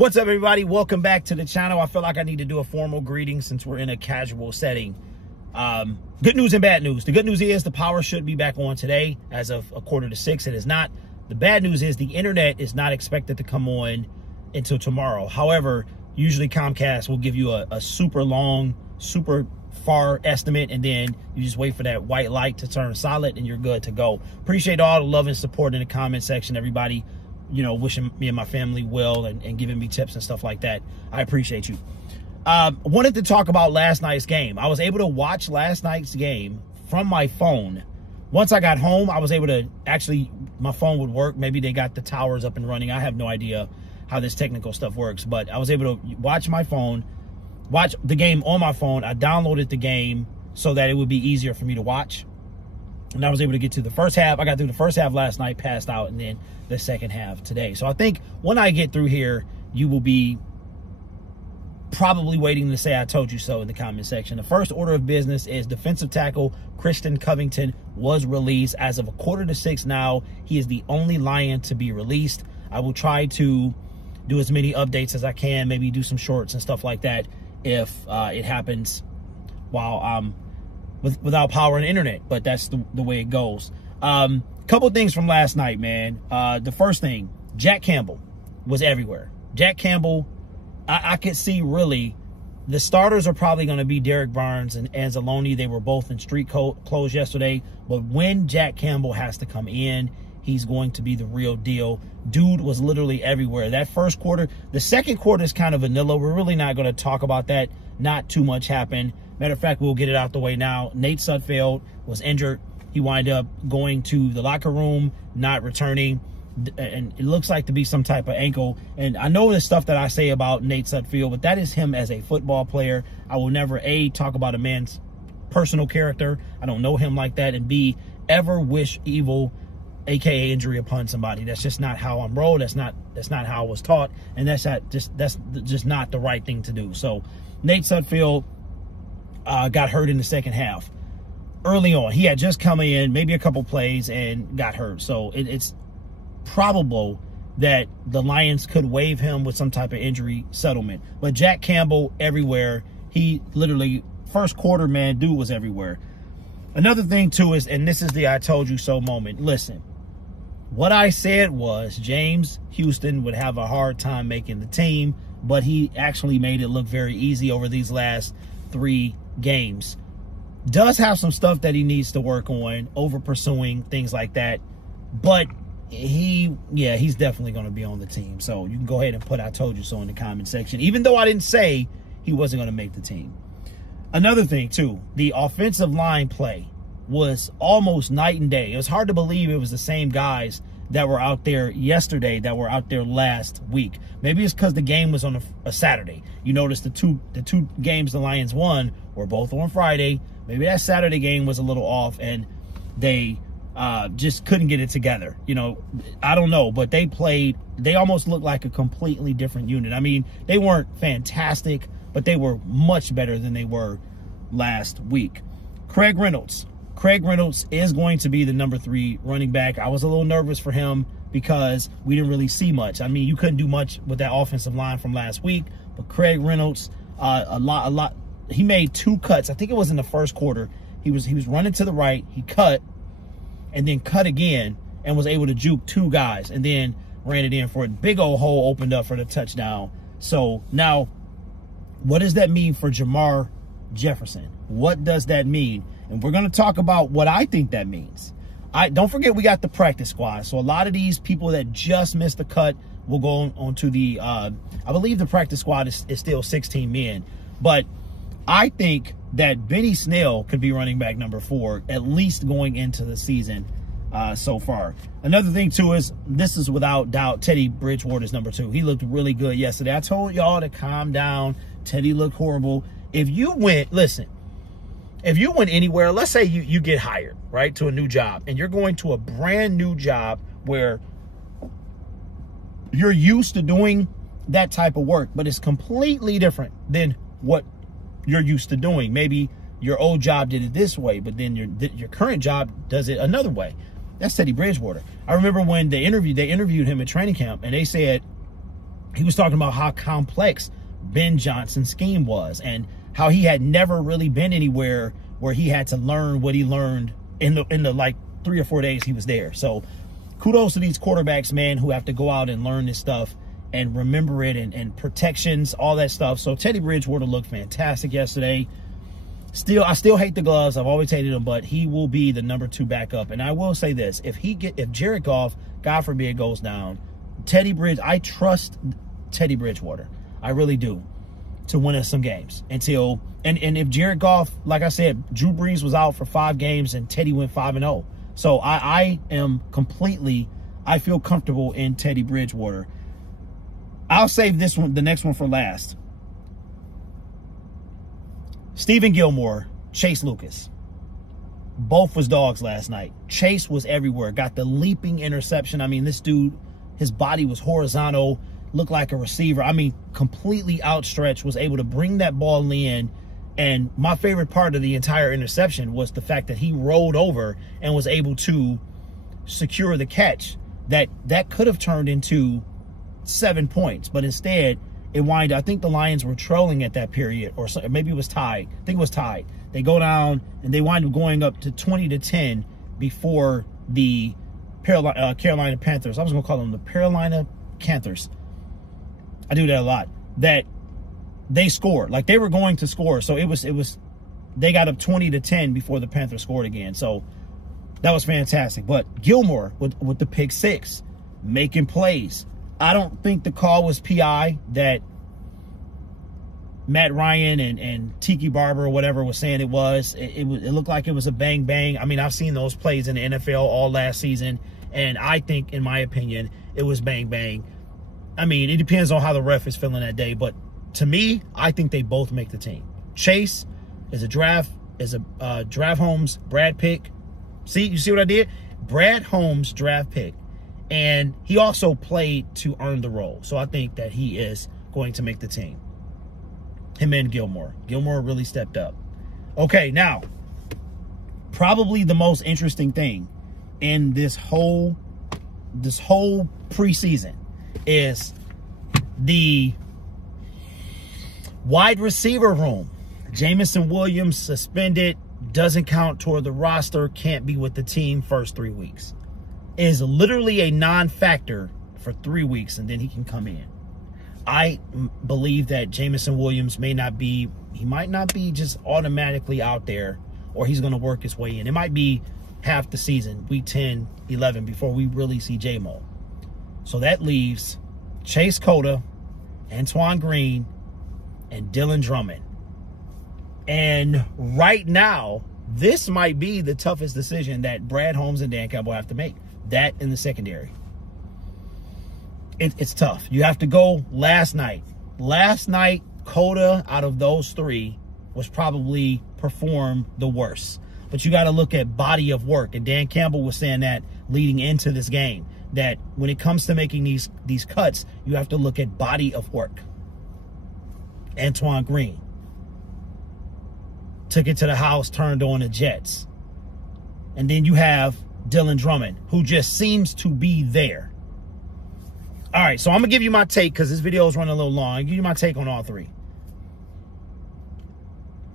What's up, everybody? Welcome back to the channel. I feel like I need to do a formal greeting since we're in a casual setting. Good news and bad news. The good news is the power should be back on today as of 5:45. It is not. The bad news is the internet is not expected to come on until tomorrow. However, usually Comcast will give you a super long, super far estimate, and then you just wait for that white light to turn solid and you're good to go. Appreciate all the love and support in the comment section, everybody. You know, wishing me and my family well and giving me tips and stuff like that. I appreciate you. Wanted to talk about last night's game. I was able to watch last night's game from my phone. Once I got home, I was able to actually, my phone would work. Maybe they got the towers up and running. I have no idea how this technical stuff works, but I was able to watch the game on my phone. I downloaded the game so that it would be easier for me to watch. And I was able to get to the first half. I got through the first half last night, passed out, and then the second half today. So I think when I get through here, you will be probably waiting to say I told you so in the comment section. The first order of business is defensive tackle Christian Covington was released. As of 5:45 now, he is the only Lion to be released. I will try to do as many updates as I can, maybe do some shorts and stuff like that if it happens while I'm without power and internet, but that's the way it goes. Couple things from last night, man. The first thing, Jack Campbell was everywhere. Jack Campbell, I could see really the starters are probably going to be Derek Barnes and Anzalone. They were both in street clothes yesterday, but when Jack Campbell has to come in, he's going to be the real deal. Dude was literally everywhere. That first quarter, the second quarter is kind of vanilla. We're really not going to talk about that. Not too much happened. Matter of fact, we'll get it out the way now. Nate Sudfeld was injured. He wound up going to the locker room, not returning, and it looks like to be some type of ankle. And I know the stuff that I say about Nate Sudfeld, but that is him as a football player. I will never, A, talk about a man's personal character. I don't know him like that, and B, ever wish evil, aka injury, upon somebody. That's just not how I'm rolled. That's not how I was taught, and that's just not the right thing to do. So Nate Sudfeld got hurt in the second half. Early on, he had just come in, maybe a couple plays, and got hurt. So it's probable that the Lions could waive him with some type of injury settlement. But Jack Campbell everywhere. He literally, first quarter, man, dude was everywhere. Another thing, too, is, and this is the I told you so moment. Listen, what I said was James Houston would have a hard time making the team, but he actually made it look very easy over these last 3 games. Does have some stuff that he needs to work on, over pursuing, things like that. But he's definitely going to be on the team. So you can go ahead and put I told you so in the comment section, even though I didn't say he wasn't going to make the team. Another thing, too, the offensive line play was almost night and day. It was hard to believe it was the same guys that were out there yesterday that were out there last week. Maybe it's because the game was on a Saturday. You notice the two games the Lions won were both on Friday. Maybe that Saturday game was a little off and they just couldn't get it together. You know, I don't know, but they almost looked like a completely different unit. I mean, they weren't fantastic, but they were much better than they were last week. Craig Reynolds is going to be the number 3 running back. I was a little nervous for him because we didn't really see much. I mean, you couldn't do much with that offensive line from last week, but Craig Reynolds, a lot. He made 2 cuts. I think it was in the first quarter. He was running to the right. He cut and then cut again and was able to juke 2 guys and then ran it in for a big old hole, opened up for the touchdown. So now, what does that mean for Jamar Jefferson? What does that mean? And we're going to talk about what I think that means. Don't forget we got the practice squad. So a lot of these people that just missed the cut will go on to the, I believe the practice squad is still 16 men. But I think that Benny Snell could be running back number 4, at least going into the season so far. Another thing, too, is this is without doubt Teddy Bridgewater is number 2. He looked really good yesterday. I told y'all to calm down. Teddy looked horrible. If you went anywhere, let's say you get hired, right, to a new job, and you're going to a brand new job where you're used to doing that type of work, but it's completely different than what you're used to doing. Maybe your old job did it this way, but then your current job does it another way. That's Teddy Bridgewater. I remember when they interviewed him at training camp, and they said he was talking about how complex Ben Johnson's scheme was and how he had never really been anywhere where he had to learn what he learned in the like 3 or 4 days he was there. So kudos to these quarterbacks, man, who have to go out and learn this stuff and remember it, and protections, all that stuff. So Teddy Bridgewater looked fantastic yesterday. I still hate the gloves. I've always hated them, but he will be the number 2 backup. And I will say this: if Jared Goff, God forbid, goes down, I trust Teddy Bridgewater. I really do, to win us some games until, and if Jared Goff, like I said, Drew Brees was out for 5 games and Teddy went 5-0. So I feel comfortable in Teddy Bridgewater. I'll save the next one for last. Stephen Gilmore, Chase Lucas. Both was dogs last night. Chase was everywhere. Got the leaping interception. I mean, this dude, his body was horizontal, looked like a receiver. I mean, completely outstretched, was able to bring that ball in. And my favorite part of the entire interception was the fact that he rolled over and was able to secure the catch. That could have turned into 7 points, but instead it winded. I think the Lions were trolling at that period, or maybe it was tied. I think it was tied. They go down and they wind up going up to 20-10 before the Carolina Panthers. I was going to call them the Carolina Panthers. I do that a lot. That they scored, like they were going to score. So it was they got up 20-10 before the Panthers scored again. So that was fantastic. But Gilmore with the pick 6, making plays. I don't think the call was PI that Matt Ryan and Tiki Barber or whatever was saying it was. It looked like it was a bang bang. I mean, I've seen those plays in the NFL all last season, and I think, in my opinion, it was bang bang. I mean, it depends on how the ref is feeling that day, but to me, I think they both make the team. Chase is a draft Holmes Brad pick. See, you see what I did? Brad Holmes draft pick. And he also played to earn the role. So I think that he is going to make the team. Him and Gilmore. Gilmore really stepped up. Okay, now, probably the most interesting thing in this whole preseason is the wide receiver room. Jamison Williams suspended, doesn't count toward the roster, can't be with the team first 3 weeks. Is literally a non-factor for 3 weeks, and then he can come in. I believe that Jamison Williams might not be just automatically out there, or he's going to work his way in. It might be half the season, week 10, 11, before we really see J-Mo. So that leaves Chase Cota, Antoine Green, and Dylan Drummond. And right now, this might be the toughest decision that Brad Holmes and Dan Campbell have to make. That in the secondary. It's tough. You have to go last night. Last night, Cota, out of those 3, was probably performed the worst. But you got to look at body of work. And Dan Campbell was saying that leading into this game, that when it comes to making these cuts, you have to look at body of work. Antoine Green took it to the house, turned on the Jets. And then you have Dylan Drummond, who just seems to be there. All right, so I'm going to give you my take because this video is running a little long. I'll give you my take on all 3.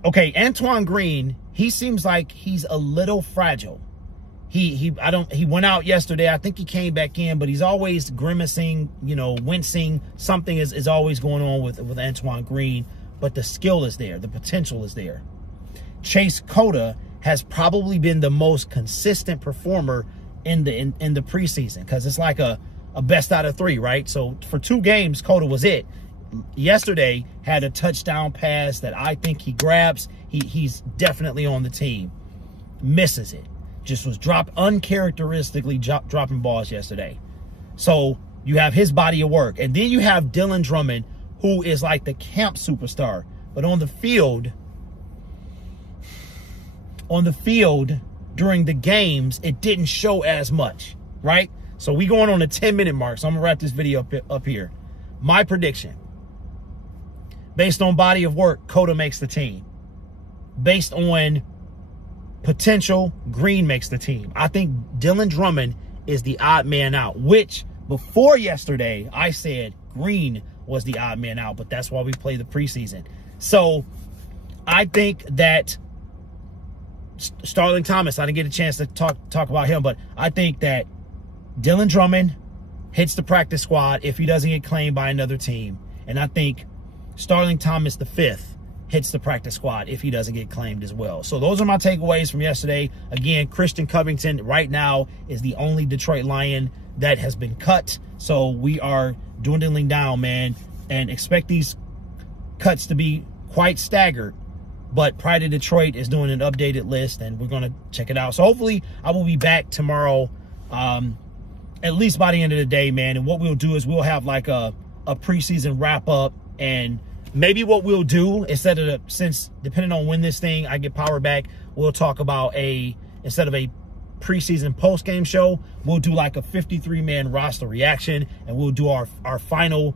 Okay, Antoine Green, he seems like he's a little fragile. He went out yesterday. I think he came back in, but he's always grimacing, wincing. Something is always going on with Antoine Green, but the skill is there. The potential is there. Chase Cota has probably been the most consistent performer in the preseason, because it's like a best out of 3, right? So for 2 games, Cota was it. Yesterday had a touchdown pass that I think he grabs. He's definitely on the team. Misses it. Just was uncharacteristically dropping balls yesterday. So you have his body of work. And then you have Dylan Drummond, who is like the camp superstar. But on the field, during the games, it didn't show as much, right? So we going on a 10-minute mark, so I'm going to wrap this video up here. My prediction, based on body of work, Cota makes the team. Based on potential, Green makes the team. I think Dylan Drummond is the odd man out, which before yesterday, I said Green was the odd man out, but that's why we play the preseason. So I think that Starling Thomas, I didn't get a chance to talk about him, but I think that Dylan Drummond hits the practice squad if he doesn't get claimed by another team. And I think Starling Thomas V hits the practice squad if he doesn't get claimed as well. So those are my takeaways from yesterday. Again, Christian Covington right now is the only Detroit Lion that has been cut. So we are dwindling down, man, and expect these cuts to be quite staggered. But Pride of Detroit is doing an updated list, and we're going to check it out. So hopefully I will be back tomorrow, at least by the end of the day, man. And what we'll do is we'll have like a preseason wrap up, and maybe what we'll do instead of since depending on when this thing I get power back, we'll talk about instead of a preseason post game show, we'll do like a 53-man roster reaction, and we'll do our final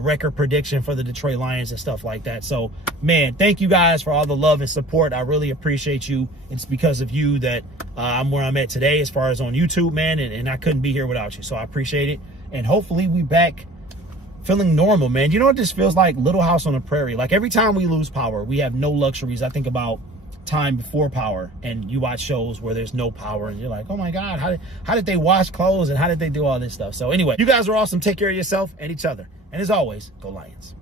record prediction for the Detroit Lions and stuff like that. So, man, thank you guys for all the love and support. I really appreciate you. It's because of you that I'm where I'm at today as far as on YouTube, man, and I couldn't be here without you. So I appreciate it, and hopefully we back feeling normal, man. You know what this feels like? Little House on the Prairie. Like every time we lose power, we have no luxuries. I think about time before power, and you watch shows where there's no power, and you're like, oh my God, how did they wash clothes, and how did they do all this stuff? So anyway, you guys are awesome. Take care of yourself and each other. And as always, go Lions.